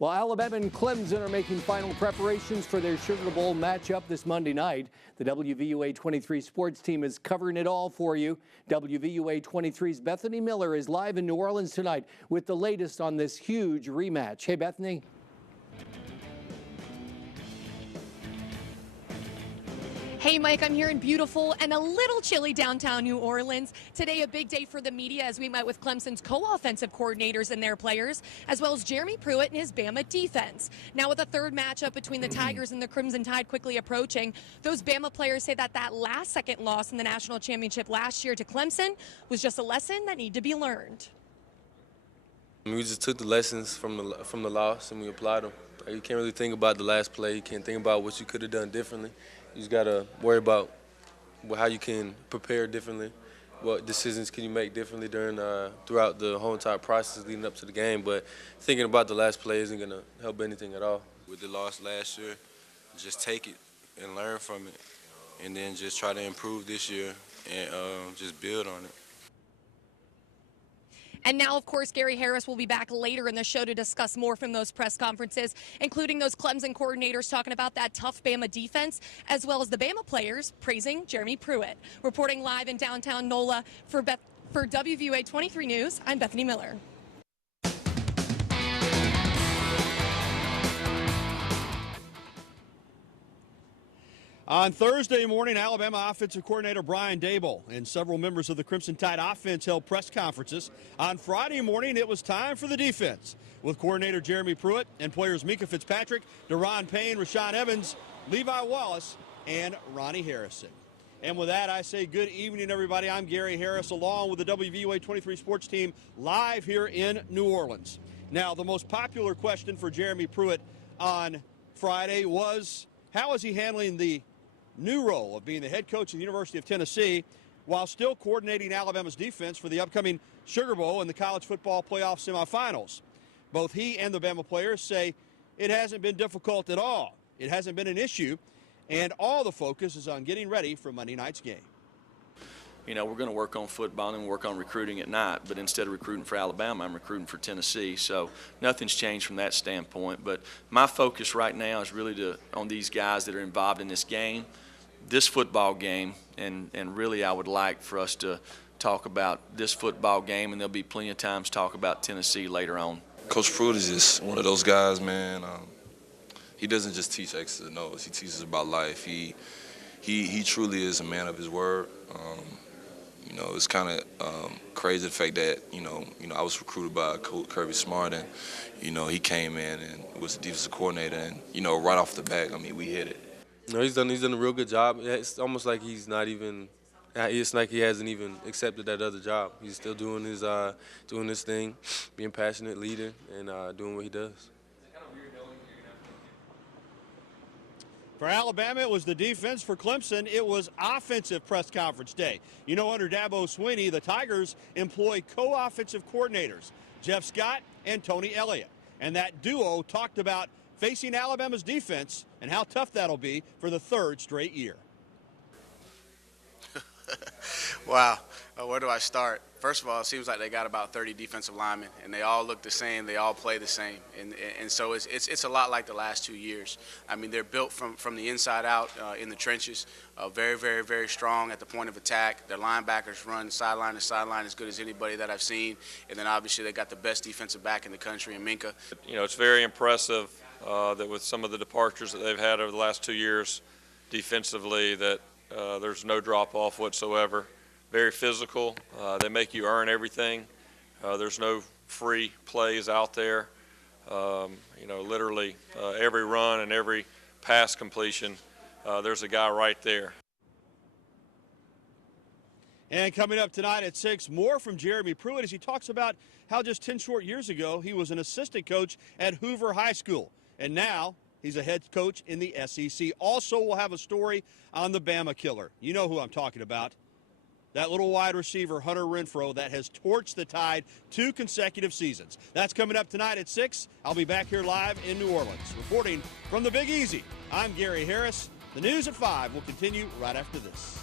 Well, Alabama and Clemson are making final preparations for their Sugar Bowl matchup this Monday night. The WVUA 23 sports team is covering it all for you. WVUA 23's Bethany Miller is live in New Orleans tonight with the latest on this huge rematch. Hey, Bethany. Hey, Mike, I'm here in beautiful and a little chilly downtown New Orleans. Today, a big day for the media as we met with Clemson's co-offensive coordinators and their players, as well as Jeremy Pruitt and his Bama defense. Now, with the third matchup between the Tigers and the Crimson Tide quickly approaching, those Bama players say that last-second loss in the national championship last year to Clemson was just a lesson that needed to be learned. We just took the lessons from the loss and we applied them. You can't really think about the last play. You can't think about what you could have done differently. You just got to worry about how you can prepare differently, what decisions can you make differently throughout the whole entire process leading up to the game. But thinking about the last play isn't going to help anything at all. With the loss last year, just take it and learn from it, and then just try to improve this year and just build on it. And now, of course, Gary Harris will be back later in the show to discuss more from those press conferences, including those Clemson coordinators talking about that tough Bama defense, as well as the Bama players praising Jeremy Pruitt. Reporting live in downtown NOLA for WVUA 23 News, I'm Bethany Miller. On Thursday morning, Alabama offensive coordinator Brian Daboll and several members of the Crimson Tide offense held press conferences. On Friday morning, it was time for the defense with coordinator Jeremy Pruitt and players Mika Fitzpatrick, Deron Payne, Rashaan Evans, Levi Wallace, and Ronnie Harrison. And with that, I say good evening, everybody. I'm Gary Harris, along with the WVUA 23 sports team, live here in New Orleans. Now, the most popular question for Jeremy Pruitt on Friday was, how is he handling the new role of being the head coach of the University of Tennessee while still coordinating Alabama's defense for the upcoming Sugar Bowl and the college football playoff semifinals? Both he and the Bama players say it hasn't been difficult at all. It hasn't been an issue, and all the focus is on getting ready for Monday night's game. You know, we're going to work on football and work on recruiting at night, but instead of recruiting for Alabama, I'm recruiting for Tennessee. So nothing's changed from that standpoint. But my focus right now is really on these guys that are involved in this game, this football game, and really I would like for us to talk about this football game, and there'll be plenty of times to talk about Tennessee later on. Coach Pruitt is just one of those guys, man. He doesn't just teach X's and O's. He teaches about life. He truly is a man of his word. You know, it's kind of crazy the fact that, you know, I was recruited by Coach Kirby Smart, and, you know, he came in and was the defensive coordinator, and, you know, right off the bat, I mean, we hit it. No, he's done a real good job. It's almost like he's not even. It's like he hasn't even accepted that other job. He's still doing his thing, being passionate, leading, and doing what he does. For Alabama, it was the defense. For Clemson, it was offensive press conference day. You know, under Dabo Swinney, the Tigers employ co-offensive coordinators, Jeff Scott and Tony Elliott. And that duo talked about facing Alabama's defense and how tough that'll be for the third straight year. Wow, where do I start? First of all, it seems like they got about 30 defensive linemen, and they all look the same. They all play the same, and so it's a lot like the last 2 years. I mean, they're built from the inside out in the trenches, very, very, very strong at the point of attack. Their linebackers run sideline to sideline as good as anybody that I've seen, and then obviously they got the best defensive back in the country in Minka. You know, it's very impressive that with some of the departures that they've had over the last 2 years defensively, that there's no drop-off whatsoever. Very physical. They make you earn everything. There's no free plays out there. You know, literally every run and every pass completion, there's a guy right there. And coming up tonight at 6, more from Jeremy Pruitt as he talks about how just 10 short years ago he was an assistant coach at Hoover High School. And now he's a head coach in the SEC. Also, we'll have a story on the Bama killer. You know who I'm talking about. That little wide receiver, Hunter Renfrow, that has torched the Tide 2 consecutive seasons. That's coming up tonight at 6. I'll be back here live in New Orleans. Reporting from the Big Easy, I'm Gary Harris. The news at 5 will continue right after this.